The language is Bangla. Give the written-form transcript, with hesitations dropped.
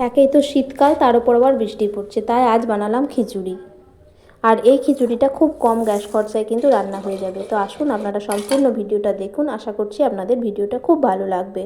একেই তো শীতকাল, তার উপর আবার বৃষ্টি পড়ছে, তাই আজ বানালাম খিচুড়ি। আর এই খিচুড়িটা খুব কম গ্যাস খরচায় কিন্তু রান্না হয়ে যাবে। তো আসুন আপনারা সম্পূর্ণ ভিডিওটা দেখুন, আশা করছি আপনাদের ভিডিওটা খুব ভালো লাগবে।